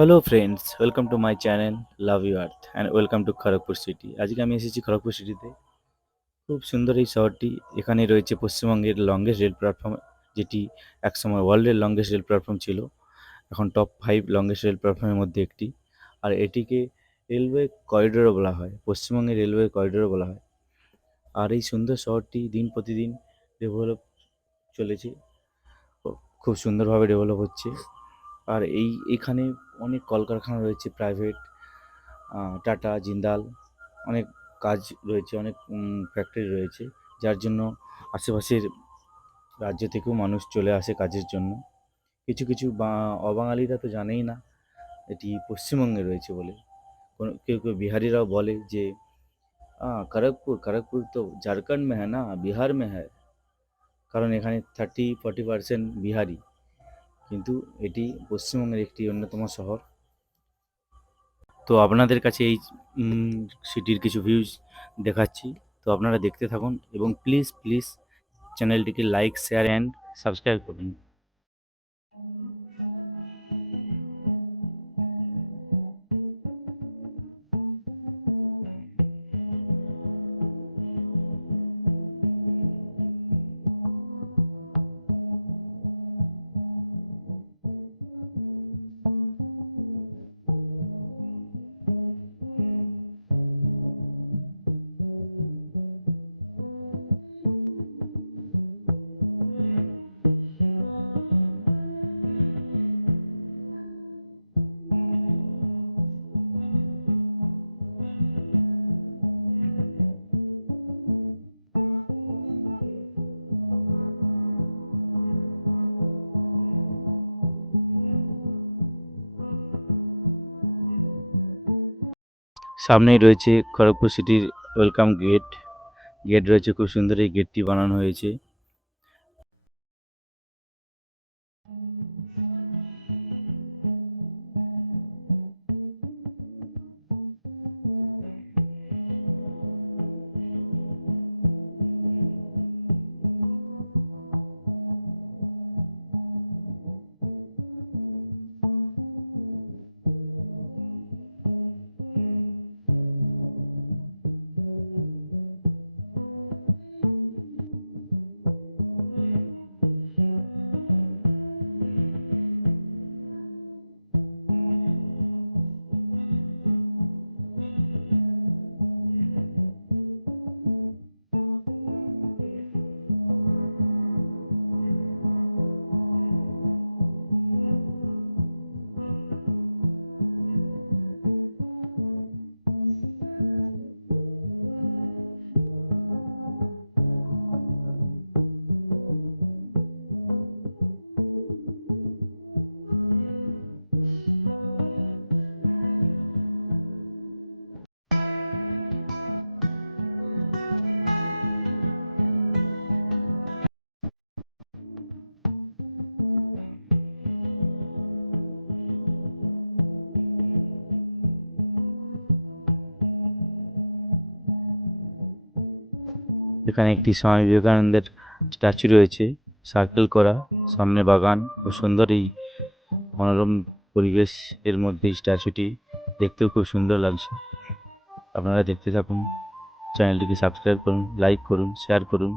Hello friends, welcome to my channel love you earth and welcome to Kharagpur city. আজকে আমি এসেছি খড়গপুর সিটিতে। খুব সুন্দর এই শহরটি। এখানে রয়েছে পশ্চিমবঙ্গের লংগেস্ট রেল প্ল্যাটফর্ম, যেটি একসময় ওয়ার্ল্ডের লংগেস্ট রেল প্ল্যাটফর্ম ছিল। এখন টপ 5 লংগেস্ট রেল প্ল্যাটফর্মের মধ্যে একটি। আর এটিকে রেলওয়ে করিডোরও বলা হয়, পশ্চিমবঙ্গের রেলওয়ে করিডোরও বলা হয়। আর এই সুন্দর শহরটি দিন প্রতিদিন ডেভেলপ চলেছে, খুব সুন্দরভাবে ডেভেলপ হচ্ছে। আর এইখানে অনেক কলকারখানা রয়েছে প্রাইভেট, টাটা, জিন্দাল, অনেক কাজ রয়েছে, অনেক ফ্যাক্টরি রয়েছে, যার জন্য আশেপাশের রাজ্য থেকেও মানুষ চলে আসে কাজের জন্য। কিছু কিছু অবাঙালিরা তো জানেই না এটি পশ্চিমবঙ্গে রয়েছে বলে। কোনো কেউ কেউ বিহারিরাও বলে যে খড়গপুর খড়গপুর তো ঝাড়খণ্ড মে হ্যাঁ না, বিহার মে হ্যাঁ। কারণ এখানে 30-40% বিহারি, কিন্তু এটি পশ্চিমবঙ্গের একটি অন্যতম শহর। তো আপনাদের কাছে এই সিটির কিছু ভিউজ দেখাচ্ছি। তো আপনারা দেখতে থাকুন এবং প্লিজ প্লিজ চ্যানেলটিকে লাইক, শেয়ার অ্যান্ড সাবস্ক্রাইব করুন। সামনেই রয়েছে খড়গপুর সিটির ওয়েলকাম গেট। গেট রয়েছে, খুব সুন্দর এই গেটটি বানানো হয়েছে। এখানে একটি স্বামী বিবেকানন্দের স্ট্যাচু রয়েছে, সার্কেল করা, সামনে বাগান, খুব সুন্দর এই মনোরম পরিবেশ এর মধ্যে এই স্ট্যাচুটি দেখতেও খুব সুন্দর লাগছে। আপনারা দেখতে থাকুন, চ্যানেলটিকে সাবস্ক্রাইব করুন, লাইক করুন, শেয়ার করুন।